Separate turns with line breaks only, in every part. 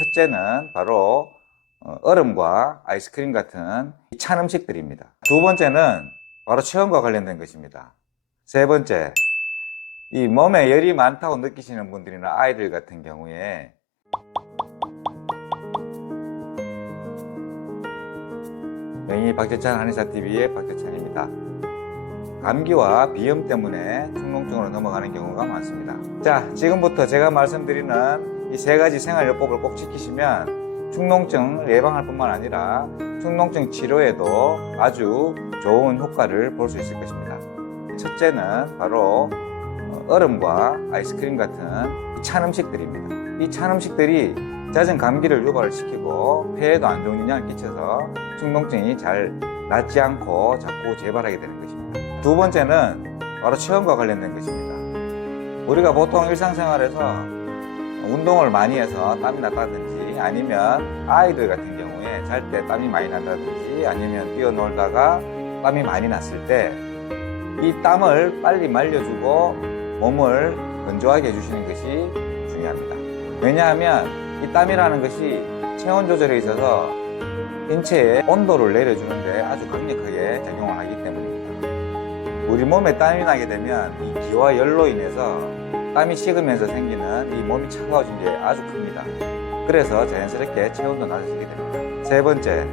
첫째는 바로 어, 얼음과 아이스크림 같은 이찬 음식들입니다. 두 번째는 바로 체온과 관련된 것입니다. 세 번째, 이 몸에 열이 많다고 느끼시는 분들이나 아이들 같은 경우에 명의 박재찬 한의사TV의 박재찬입니다. 감기와 비염 때문에 축농증으로 넘어가는 경우가 많습니다. 자, 지금부터 제가 말씀드리는 이 세 가지 생활요법을 꼭 지키시면 축농증을 예방할 뿐만 아니라 축농증 치료에도 아주 좋은 효과를 볼 수 있을 것입니다. 첫째는 바로 어, 얼음과 아이스크림 같은 찬 음식들입니다. 이 찬 음식들이 잦은 감기를 유발을 시키고 폐에도 안 좋은 영향을 끼쳐서 축농증이 잘 낫지 않고 자꾸 재발하게 되는 것입니다. 두 번째는 바로 체온과 관련된 것입니다. 우리가 보통 일상생활에서 운동을 많이 해서 땀이 났다든지 아니면 아이들 같은 경우에 잘 때 땀이 많이 난다든지 아니면 뛰어놀다가 땀이 많이 났을 때 이 땀을 빨리 말려주고 몸을 건조하게 해주시는 것이 중요합니다. 왜냐하면 이 땀이라는 것이 체온 조절에 있어서 인체의 온도를 내려주는데 아주 강력하게 작용을 하기 때문입니다. 우리 몸에 땀이 나게 되면 이 기와 열로 인해서 땀이 식으면서 생기는 이 몸이 차가워진 게 아주 큽니다. 그래서 자연스럽게 체온도 낮아지게 됩니다. 세 번째,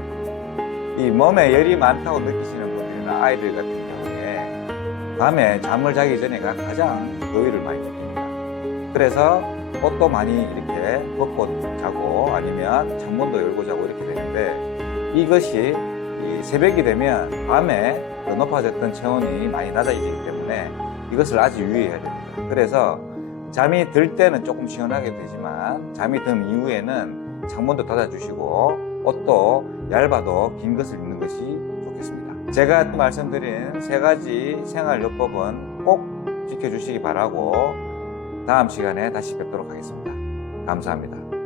이 몸에 열이 많다고 느끼시는 분들이나 아이들 같은 경우에 밤에 잠을 자기 전에가 가장 더위를 많이 느낍니다. 그래서 옷도 많이 이렇게 벗고 자고 아니면 창문도 열고 자고 이렇게 되는데 이것이 이 새벽이 되면 밤에 더 높아졌던 체온이 많이 낮아지기 때문에 이것을 아주 유의해야 됩니다. 그래서 잠이 들 때는 조금 시원하게 되지만 잠이 든 이후에는 창문도 닫아주시고 옷도 얇아도 긴 것을 입는 것이 좋겠습니다. 제가 말씀드린 세 가지 생활요법은 꼭 지켜주시기 바라고 다음 시간에 다시 뵙도록 하겠습니다. 감사합니다.